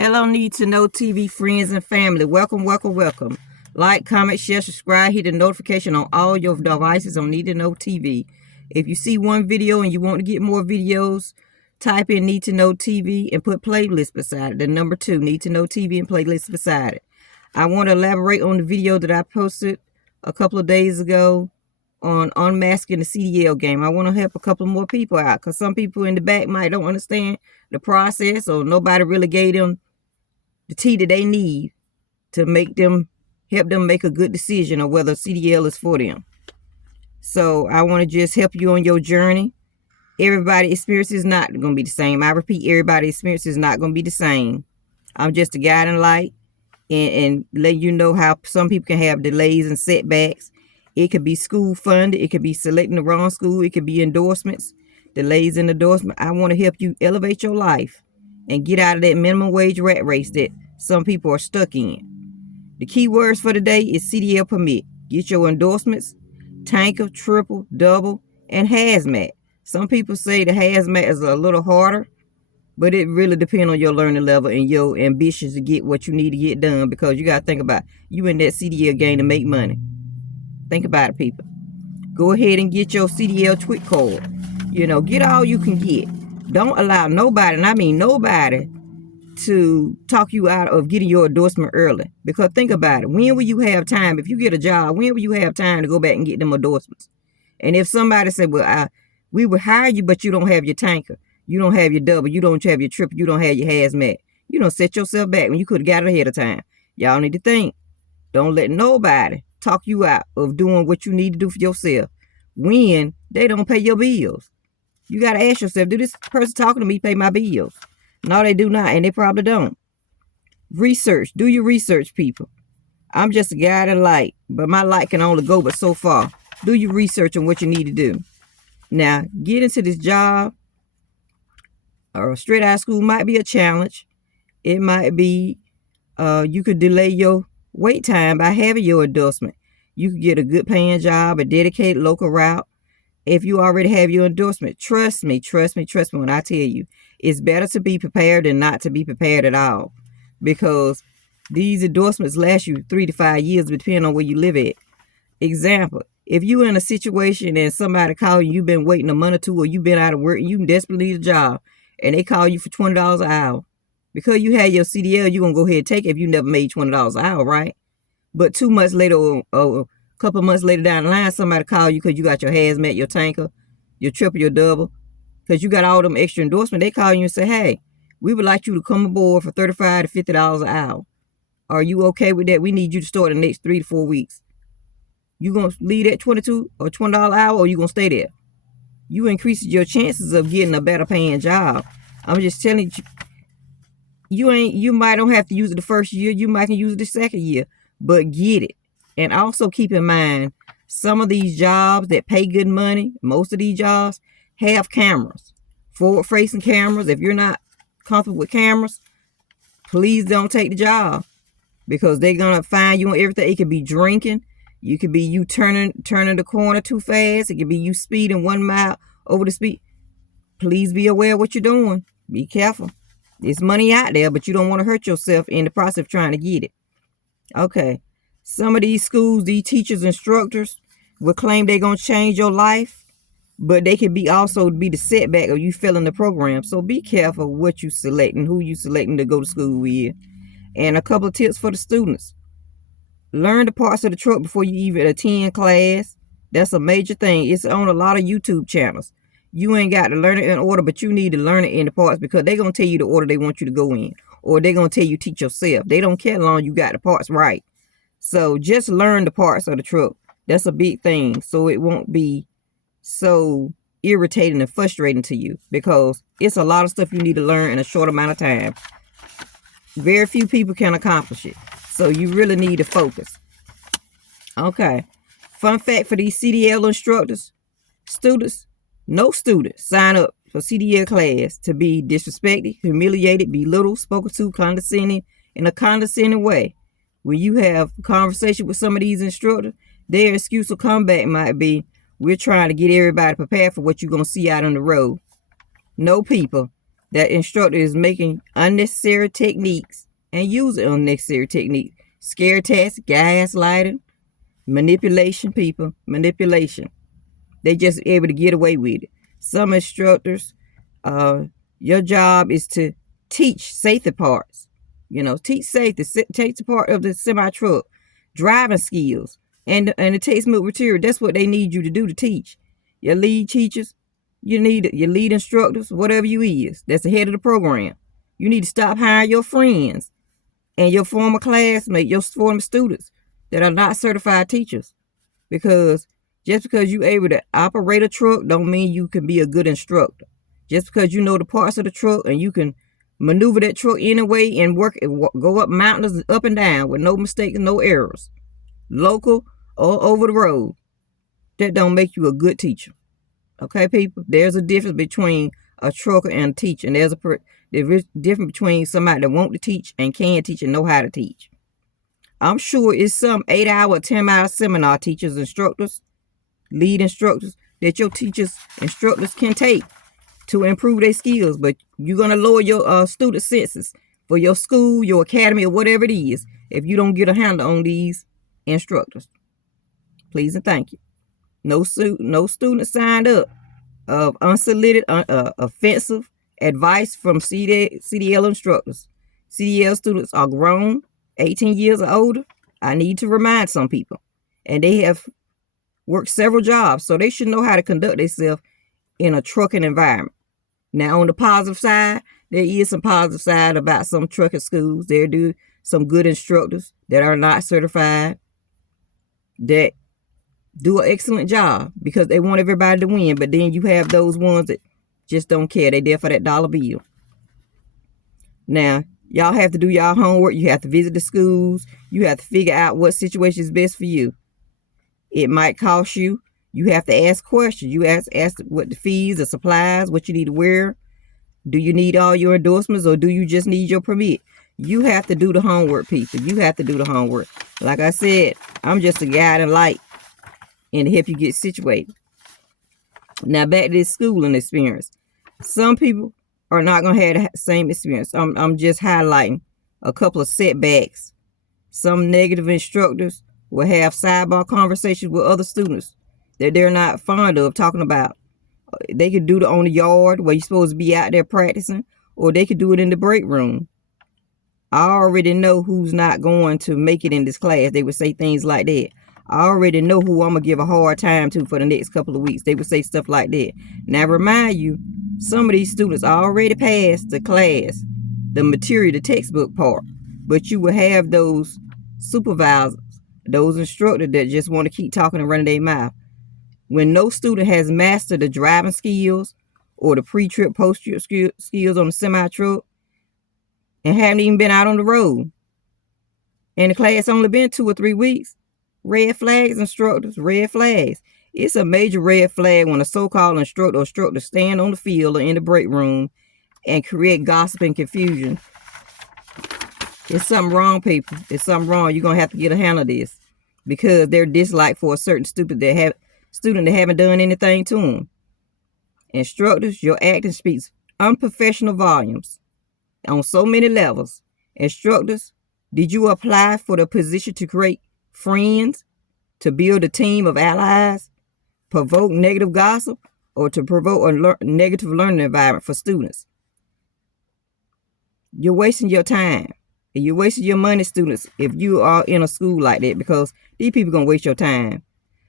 Hello, Need to Know TV friends and family. Welcome, welcome, welcome. Like, comment, share, subscribe, hit the notification on all your devices on Need to Know TV. If you see one video and you want to get more videos, type in Need to Know TV and put playlist beside it. The number 2, Need to Know TV and playlist beside it. I want to elaborate on the video that I posted a couple of days ago on unmasking the CDL game. I want to help a couple more people out because some people in the back might don't understand the process, or nobody really gave them the tea that they need to help them make a good decision on whether CDL is for them. So I want to just help you on your journey. Everybody's experience is not going to be the same. I repeat, everybody's experience is not going to be the same. I'm just a guiding light and letting you know how some people can have delays and setbacks. It could be school funded. It could be selecting the wrong school. It could be endorsements, delays in endorsement. I want to help you elevate your life and get out of that minimum wage rat race that some people are stuck in. The key words for today is CDL permit. Get your endorsements, tanker, triple, double, and hazmat. Some people say the hazmat is a little harder, but it really depends on your learning level and your ambitions to get what you need to get done, because you got to think about you in that CDL game to make money. Think about it, people. Go ahead and get your CDL tweet card. Get all you can get. Don't allow nobody, and I mean nobody, to talk you out of getting your endorsement early. Because think about it. When will you have time? If you get a job, when will you have time to go back and get them endorsements? And if somebody said, well, we will hire you, but you don't have your tanker, you don't have your double, you don't have your triple, you don't have your hazmat, you don't set yourself back when you could have got it ahead of time. Y'all need to think. Don't let nobody talk you out of doing what you need to do for yourself when they don't pay your bills. You got to ask yourself, do this person talking to me pay my bills? No, they do not, and they probably don't. Research. Do your research, people. I'm just a guiding light, but my light can only go but so far. Do your research on what you need to do. Now, get into this job or straight out of school might be a challenge. It might be you could delay your wait time by having your endorsement. You could get a good paying job, a dedicated local route. If you already have your endorsement, trust me when I tell you, it's better to be prepared than not to be prepared at all, because these endorsements last you 3 to 5 years depending on where you live at. Example, if you're in a situation and somebody call you, you've been waiting a month or two, or you've been out of work and you desperately need a job, and they call you for $20 an hour, because you had your CDL, you're going to go ahead and take it if you never made $20 an hour, right? But 2 months later or a couple of months later down the line, somebody call you because you got your hazmat, your tanker, your triple, your double, because you got all them extra endorsements. They call you and say, hey, we would like you to come aboard for $35 to $50 an hour. Are you okay with that? We need you to start in the next 3 to 4 weeks. You going to leave at $22 or $20 an hour, or you going to stay there? You increase your chances of getting a better paying job. I'm just telling you, you might don't have to use it the first year. You might can use it the second year, but get it. And also keep in mind, some of these jobs that pay good money, most of these jobs have cameras, forward-facing cameras. If you're not comfortable with cameras, please don't take the job, because they're going to find you on everything. It could be drinking. You could be you turning the corner too fast. It could be you speeding 1 mile over the speed. Please be aware of what you're doing. Be careful. There's money out there, but you don't want to hurt yourself in the process of trying to get it. Okay. Some of these schools, these teachers, instructors will claim they're going to change your life, but they could be also be the setback of you failing the program. So be careful what you selecting, who you selecting to go to school with. And a couple of tips for the students. Learn the parts of the truck before you even attend class. That's a major thing. It's on a lot of YouTube channels. You ain't got to learn it in order, but you need to learn it in the parts, because they're going to tell you the order they want you to go in, or they're going to tell you teach yourself. They don't care how long you got the parts right. So just learn the parts of the truck. That's a big thing, so it won't be so irritating and frustrating to you, because it's a lot of stuff you need to learn in a short amount of time. Very few people can accomplish it, so you really need to focus. Okay. Fun fact for these CDL instructors, students, no student sign up for CDL class to be disrespected, humiliated, belittled, spoken to, condescending in a condescending way. When you have a conversation with some of these instructors, their excuse or comeback might be, we're trying to get everybody prepared for what you're going to see out on the road. No, people. That instructor is making unnecessary techniques and using unnecessary techniques. Scare tactics, gaslighting, manipulation, people, manipulation. They just able to get away with it. Some instructors, your job is to teach safety parts. Teach safety, teach the part of the semi truck, driving skills, and the textbook material. That's what they need you to do to teach. Your lead teachers, you need your lead instructors, whatever you is, that's the head of the program. You need to stop hiring your friends and your former classmates, your former students that are not certified teachers. Because just because you're able to operate a truck don't mean you can be a good instructor. Just because you know the parts of the truck and you can maneuver that truck anyway and go up mountains up and down with no mistakes, no errors, local or over the road, that don't make you a good teacher. Okay, people? There's a difference between a trucker and a teacher. And there's a difference between somebody that want to teach and can teach and know how to teach. I'm sure it's some 8-hour, 10-hour seminar teachers, instructors, lead instructors that your instructors can take to improve their skills. But you're going to lower your student census for your school, your academy, or whatever it is if you don't get a handle on these instructors. Please and thank you. No student signed up of unsolicited, offensive advice from CDL instructors. CDL students are grown, 18 years or older. I need to remind some people. And they have worked several jobs, so they should know how to conduct themselves in a trucking environment. Now, on the positive side, there is some positive side about some trucking schools. There do some good instructors that are not certified that do an excellent job because they want everybody to win. But then you have those ones that just don't care. They there for that dollar bill. Now, y'all have to do y'all homework. You have to visit the schools. You have to figure out what situation is best for you. It might cost you. You have to ask questions. You ask what the fees, the supplies, what you need to wear. Do you need all your endorsements or do you just need your permit? You have to do the homework, people. You have to do the homework. Like I said, I'm just a guiding light and to help you get situated. Now back to this schooling experience. Some people are not going to have the same experience. I'm just highlighting a couple of setbacks. Some negative instructors will have sidebar conversations with other students that they're not fond of talking about. They could do it on the yard where you're supposed to be out there practicing, or they could do it in the break room. I already know who's not going to make it in this class. They would say things like that. I already know who I'm going to give a hard time to for the next couple of weeks. They would say stuff like that. Now, remind you, some of these students already passed the class, the material, the textbook part. But you will have those supervisors, those instructors that just want to keep talking and running their mouth. When no student has mastered the driving skills or the pre-trip, post-trip skills on the semi-truck and haven't even been out on the road, and the class only been 2 or 3 weeks, red flags, instructors, red flags. It's a major red flag when a so-called instructor or instructor stand on the field or in the break room and create gossip and confusion. It's something wrong, people. It's something wrong. You're going to have to get a handle of this because they're disliked for a certain student that haven't done anything to them. Instructors, your acting speaks unprofessional volumes on so many levels. Instructors, did you apply for the position to create friends, to build a team of allies, provoke negative gossip, or to provoke a negative learning environment for students? You're wasting your time. And you're wasting your money, students, if you are in a school like that, because these people are going to waste your time.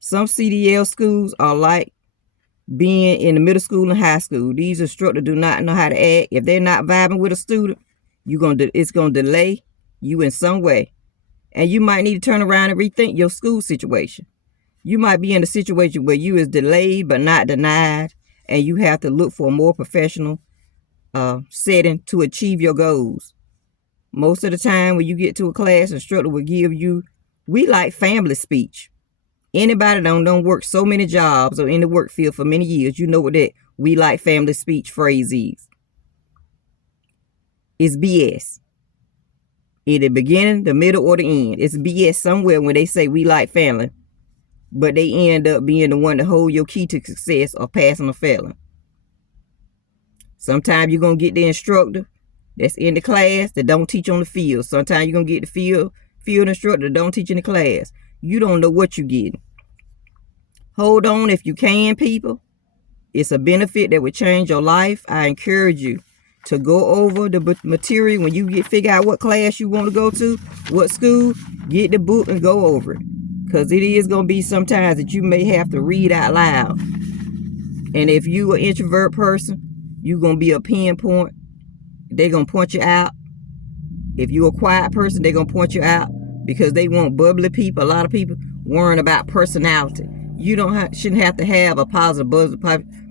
Some CDL schools are like being in the middle school and high school. These instructors do not know how to act. If they're not vibing with a student, it's going to delay you in some way. And you might need to turn around and rethink your school situation. You might be in a situation where you is delayed but not denied, and you have to look for a more professional setting to achieve your goals. Most of the time when you get to a class, instructor will give you, we like family speech. Anybody that don't work so many jobs or in the work field for many years, you know what that we like family speech phrase is. It's BS. In the beginning, the middle, or the end. It's BS somewhere when they say we like family, but they end up being the one to hold your key to success or passing or failing. Sometimes you're going to get the instructor that's in the class that don't teach on the field. Sometimes you're going to get the field instructor that don't teach in the class. You don't know what you're getting. Hold on if you can, people. It's a benefit that would change your life. I encourage you to go over the material when you figure out what class you want to go to, what school, get the book and go over it. Because it is going to be sometimes that you may have to read out loud. And if you an introvert person, you're going to be a pinpoint. They're going to point you out. If you're a quiet person, they're going to point you out because they want bubbly people. A lot of people worrying about personality. You shouldn't have to have a positive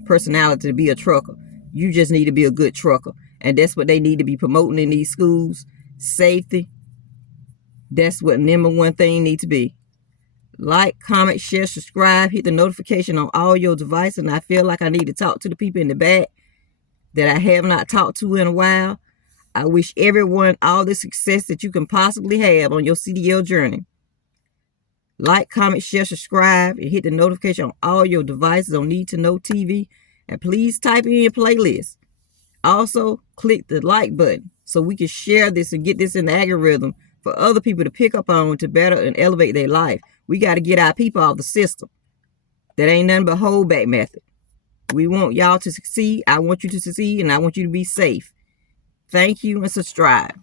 personality to be a trucker. You just need to be a good trucker. And that's what they need to be promoting in these schools. Safety. That's what number one thing needs to be. Like, comment, share, subscribe, hit the notification on all your devices. And I feel like I need to talk to the people in the back that I have not talked to in a while. I wish everyone all the success that you can possibly have on your CDL journey. Like, comment, share, subscribe, and hit the notification on all your devices on Need to Know TV. And please type in playlist. Also, click the like button so we can share this and get this in the algorithm for other people to pick up on to better and elevate their life. We got to get our people off the system. That ain't nothing but holdback method. We want y'all to succeed. I want you to succeed, and I want you to be safe. Thank you, and subscribe.